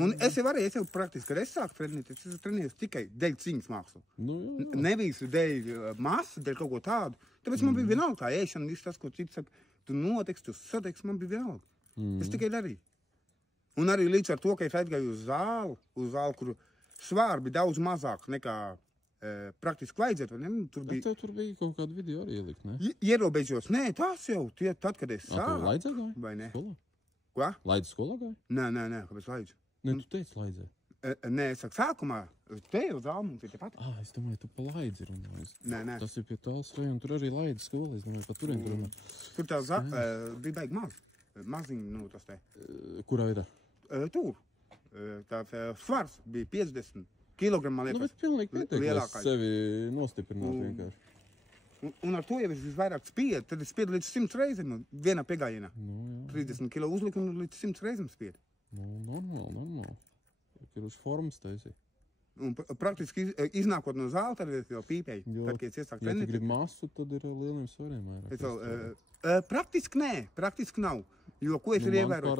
Un es jau praktiski, kad es sāku trenēt, es esmu trenējies tikai dēļ cīņas mākslu. Nevis dēļ masu, dēļ kaut ko tādu. Tāpēc man bija vienalga tā ēšana, viss tas, ko cits saka, tu notiks, tu satiksi, man bija vienalga. Es tikai darīju. Un arī līdz ar to, ka es aizgāju uz zāli, kur svāri bija daudz mazāk nekā praktiski vajadzētu. Tur bija kaut kāda video arī ielikt, ne? Ierobežos. Nē, tās jau, tad, kad es sāku. Tu laidzē gāji? Vai ne? Skolā? Ko? Laidzi skolā gāji? Nē, kāpēc laidzu? Nē, tu teici laidzē. Nē, es saku sākumā, te jau zāli mums ir tepat. Es domāju, tu pa laidzi runāji. Nē. Tas ir pie tāls rajona, tur arī laidzi skola, es domāju, pa turien tur runā. Tur tā bija baigi maz. Maziņi, tas te. Kurā ir? Tur. Tāds svars bija 50 kilogrammu, man liekas. Bet pilnīgi pietiek, sevi nostiprināt vienkārši. Un ar to jau es visvairāk spiedu, tad es spiedu līdz 100 reizēm vienā piegājienā. 30 kilo uzliku un līdz 100 reizēm spiedu. Normāli. Ir uz formas taisī. Un praktiski iznākot no zāla, tad es jau pīpēju. Tad, kad es iesāku trenēt. Ja tu gribi masu, tad ir lieliem svariem vairāk. Praktiski nav. Jo, ko es ievēroju?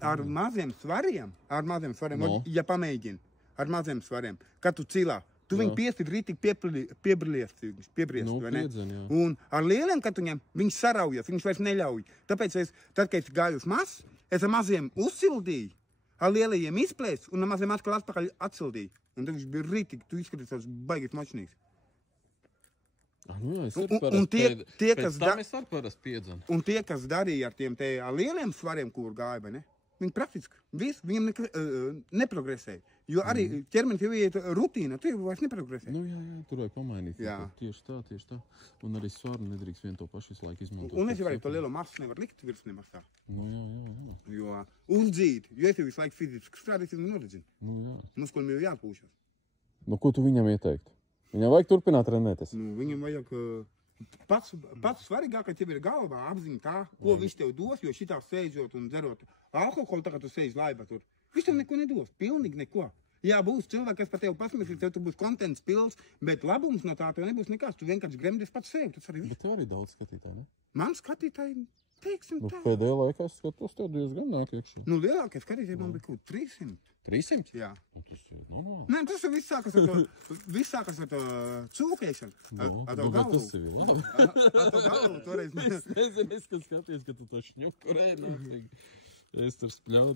Ar maziem svariem, ja pamēģini, ar maziem svariem, kad tu cilā, tu viņu piesti rītīgi piebriest, vai ne? Un ar lieliem, kad tu ņem, viņš saraujas, viņš vairs neļauj. Tāpēc tad, kad es gāju uz masu, es ar maziem uzsildīju, ar lielajiem izplēs un ar maziem atkal atpakaļ atsildīju. Un tad viņš bija rītīgi, tu izskaties tāds baigis mačnīgs. Un tie, kas darīja ar tiem lieliem svariem, kur gāja, vai ne? Viņi praktiski, viņiem neprogresēja. Jo arī ķermenis jau iet rutīna, tu jau vairs neprogresē. Jā, tur vajag pamainīt. Tieši tā. Un arī svaru nedrīkst vien to pašu visu laiku izmantot. Un es jau arī to lielo masu nevar likt virs nemasā. Jā. Jo uzdzīt, jo es jau visu laiku fiziski strādāju, tad nodedzinu. Muskulim jau jāpūšas. Ko tu viņam ieteiktu? Viņam vajag turpināt trenēties? Viņam vajag... Pats svarīgākais tev ir galvā apziņa tā, ko viņš tev dos, jo šitā sēžot un dzerot alkoholu, tā kā tu sēž laiba tur. Viņš tev neko nedos, pilnīgi neko. Jā, būs cilvēki, kas par tevi pasmēsies, tev būs kontents pilns, bet labums no tā tev nebūs nekās. Tu vienkārši gremdies pats sevi, tas arī viss. Bet tev arī daudz skatītāji, ne? Man skatītāji, teiksim tā. Pēdējā laikā es skatos tev diezgan nāk iekšī. Lielākais skatītāji man bija kaut 300. 300? Jā. Tas ir normāli. Nē, tas viss sākas ar to cūkēšanu. Ar to galvu. Tas ir labi. Ar to galvu toreiz. Es nezinu, es skaties, ka tu to šņukurē. Es tur spļaudu.